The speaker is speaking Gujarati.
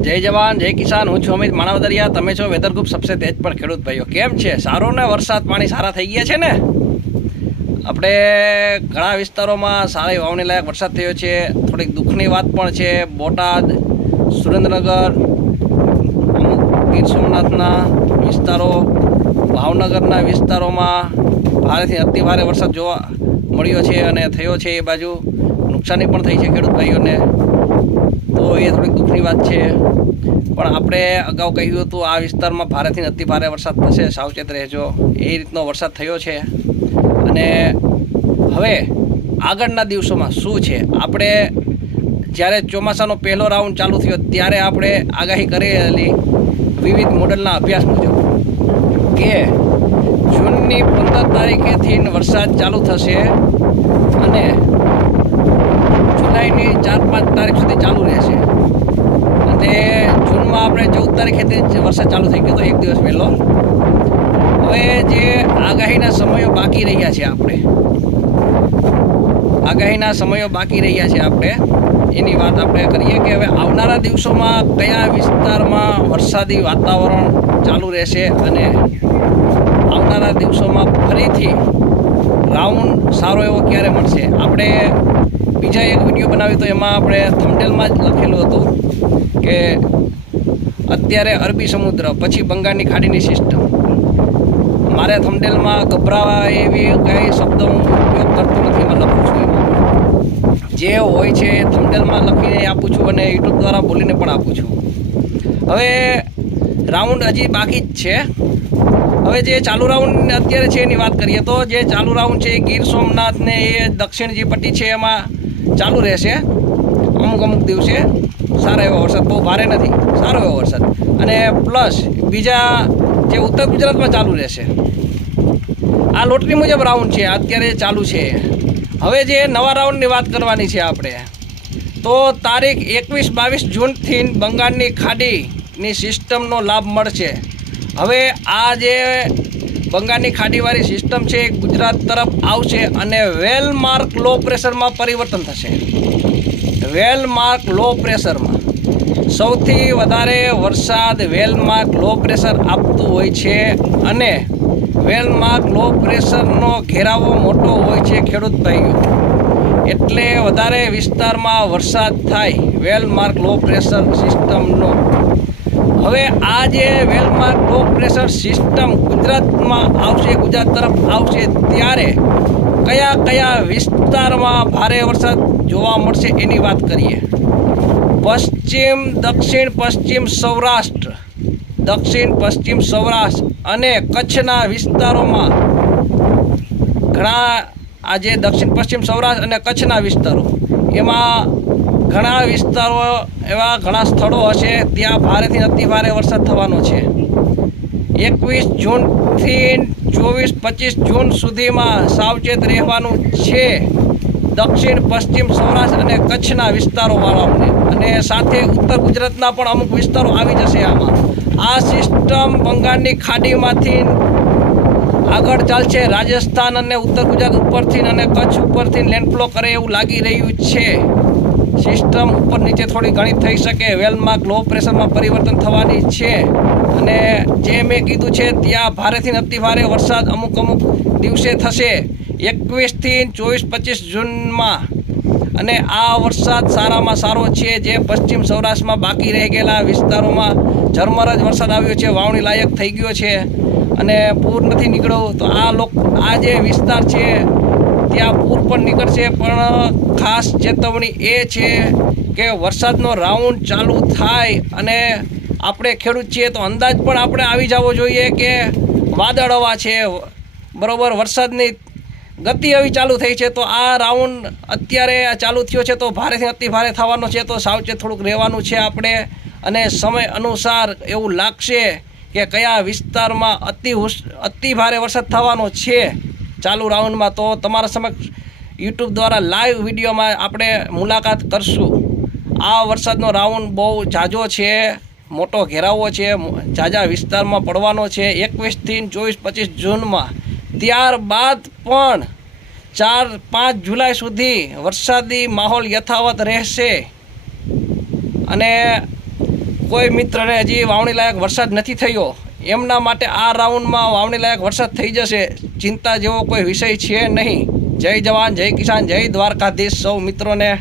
જય જવાન, જય કિસાન. હું છું અમિત માણાવદરિયા. તમે છો વેધર ગ્રુપ સબસે તેજ પર ખેડૂત ભાઈઓ. કેમ છે? સારો ને વરસાદ પાણી સારા થઈ ગયા છે ને? આપણે ઘણા વિસ્તારોમાં સારી વાવણી લાયક વરસાદ થયો છે. થોડીક દુઃખની વાત પણ છે. બોટાદ, સુરેન્દ્રનગર ગીર સોમનાથના વિસ્તારો, ભાવનગરના વિસ્તારોમાં ભારેથી અતિ ભારે વરસાદ જોવા મળ્યો છે અને થયો છે એ બાજુ. નુકસાની પણ થઈ છે ખેડૂત ભાઈઓને. એ થોડીક દુઃખની વાત છે. પણ આપણે અગાઉ કહ્યું હતું, આ વિસ્તારમાં ભારેથી અતિ ભારે વરસાદ થશે, સાવચેત રહેજો. એ રીતનો વરસાદ થયો છે. અને હવે આગળના દિવસોમાં શું છે? આપણે જ્યારે ચોમાસાનો પહેલો રાઉન્ડ ચાલુ થયો, ત્યારે આપણે આગાહી કરેલી વિવિધ મોડલના અભ્યાસ મુજબ કે જૂનની પંદર તારીખેથી વરસાદ ચાલુ થશે અને જુલાઈની ચાર પાંચ તારીખ સુધી ચાલુ રહેશે અને જૂનમાં ચૌદ જ વરસાદ ચાલુ થઈ ગયો હતો એક દિવસ પહેલો હવે જે આગાહીના સમયો બાકી રહ્યા છે આપણે. આગાહીના સમયો બાકી રહ્યા છે આપણે. એની વાત આપણે કરીએ કે હવે આવનારા દિવસોમાં કયા વિસ્તારમાં વરસાદી વાતાવરણ ચાલુ રહેશે અને આવનારા દિવસોમાં ફરીથી રાઉન્ડ સારો એવો ક્યારે મળશે? આપણે બીજા એક વીડિયો બનાવ્યો તો એમાં આપણે થમટેલમાં જ લખેલું હતું કે અત્યારે અરબી સમુદ્ર, પછી બંગાળની ખાડીની સિસ્ટમ મારે થમડેલમાં ગભરાવા એવી કંઈ શબ્દો હું ઉપયોગ કરતો નથી, એમાં લખું છું જે હોય છે એ થંબનેલમાં લખીને આપું છું અને યુટ્યુબ દ્વારા બોલીને પણ આપું છું. હવે રાઉન્ડ હજી બાકી જ છે. હવે જે ચાલુ રાઉન્ડ અત્યારે છે એની વાત કરીએ તો જે ચાલુ રાઉન્ડ છે એ ગીર સોમનાથ ને એ દક્ષિણ જે પટ્ટી છે એમાં ચાલુ રહેશે. અમુક અમુક દિવસે સારો એવો વરસાદ. બહુ ભારે નથી, સારો એવો વરસાદ. અને પ્લસ બીજા જે ઉત્તર ગુજરાતમાં ચાલુ રહેશે. આ લોટરી મુજબ રાઉન્ડ છે, અત્યારે ચાલુ છે. હવે જે નવા રાઉન્ડની વાત કરવાની છે આપણે, તો તારીખ એકવીસ બાવીસ જૂનથી બંગાળની ખાડીની સિસ્ટમનો લાભ મળશે. હવે આ જે બંગાળની ખાડીવાળી સિસ્ટમ છે એ ગુજરાત તરફ આવશે અને વેલમાર્ક લો પ્રેશરમાં પરિવર્તન થશે. વેલમાર્ક લો પ્રેશરમાં. સૌથી વધારે વરસાદ વેલમાર્ક લો પ્રેશર આપતું હોય છે અને વેલમાર્ક લો પ્રેશરનો ઘેરાવો મોટો હોય છે ખેડૂત ભાઈઓ. એટલે વધારે વિસ્તારમાં વરસાદ થાય વેલમાર્ક લો પ્રેશર સિસ્ટમનો. હવે આ જે વેલમાં લો પ્રેશર સિસ્ટમ ગુજરાતમાં આવશે, ગુજરાત તરફ આવશે ત્યારે કયા કયા વિસ્તારમાં ભારે વરસાદ જોવા મળશે એની વાત કરીએ. પશ્ચિમ, દક્ષિણ, પશ્ચિમ સૌરાષ્ટ્ર, દક્ષિણ, પશ્ચિમ સૌરાષ્ટ્ર અને કચ્છના વિસ્તારોમાં ઘણા આજે દક્ષિણ, પશ્ચિમ સૌરાષ્ટ્ર અને કચ્છના વિસ્તારો. એમાં ઘણા વિસ્તારો એવા ઘણા સ્થળો હશે ત્યાં ભારેથી અતિ ભારે વરસાદ થવાનો છે. એકવીસ જૂનથી ચોવીસ, પચીસ જૂન સુધીમાં સાવચેત રહેવાનું છે દક્ષિણ, પશ્ચિમ સૌરાષ્ટ્ર અને કચ્છના વિસ્તારોવાળાઓને અને સાથે ઉત્તર ગુજરાતના પણ અમુક વિસ્તારો આવી જશે આમાં. આ સિસ્ટમ બંગાળની ખાડીમાંથી આગળ ચાલશે. રાજસ્થાન અને ઉત્તર ગુજરાત ઉપરથી અને કચ્છ ઉપરથી લેન્ડફ્લો કરે એવું લાગી રહ્યું છે. સિસ્ટમ ઉપર નીચે થોડી ઘણી થઈ શકે. વેલમાં લો પ્રેશરમાં પરિવર્તન થવાની છે. અને જે મેં કીધું છે, ત્યાં ભારેથી અતિ ભારે વરસાદ અમુક અમુક દિવસે થશે. એકવીસથી ચોવીસ પચીસ જૂનમાં. અને આ વરસાદ સારામાં સારો છે. જે પશ્ચિમ સૌરાષ્ટ્રમાં બાકી રહી ગયેલા વિસ્તારોમાં ઝરમર જ વરસાદ આવ્યો છે. વાવણી લાયક થઈ ગયો છે. અને પૂર નથી નીકળ્યો. તો આ લોક, આ જે વિસ્તાર છે ત્યાં પૂર પણ નીકળશે, પણ ખાસ ચેતવણી એ છે કે વરસાદનો રાઉન્ડ ચાલુ થાય અને આપણે ખેડૂત છીએ તો અંદાજ પણ આપણે આવી જવો જોઈએ કે વાદળ હવા છે, બરાબર, વરસાદની ગતિ આવી ચાલુ થઈ છે, તો આ રાઉન્ડ અત્યારે ચાલુ થયો છે, તો ભારેથી અતિ ભારે થવાનો છે, તો સાવચેત થોડુંક રહેવાનું છે આપણે અને સમય અનુસાર એવું લાગશે કે કયા વિસ્તારમાં અતિ અતિ ભારે વરસાદ થવાનો છે. ચાલુ રાઉન્ડમાં તો તમારા સમક્ષ યુટ્યુબ દ્વારા લાઈવ વિડીયોમાં આપણે મુલાકાત કરશું. આ વરસાદનો રાઉન્ડ બહુ ઝાઝો છે, મોટો ઘેરાવો છે ઝાઝા વિસ્તારમાં પડવાનો છે. એકવીસથી ચોવીસ, પચીસ જૂનમાં. ત્યારબાદ પણ ચાર, પાંચ જુલાઈ સુધી વરસાદી માહોલ યથાવત રહેશે. અને કોઈ મિત્રને હજી વાવણી લાયક વરસાદ નથી થયો. એમના માટે આ રાઉન્ડમાં વાવણી લાયક વરસાદ થઈ જશે. ચિંતા જેવો કોઈ વિષય છે નહીં. જય જવાન, જય કિસાન, જય દ્વારકાધીશ. સૌ મિત્રોને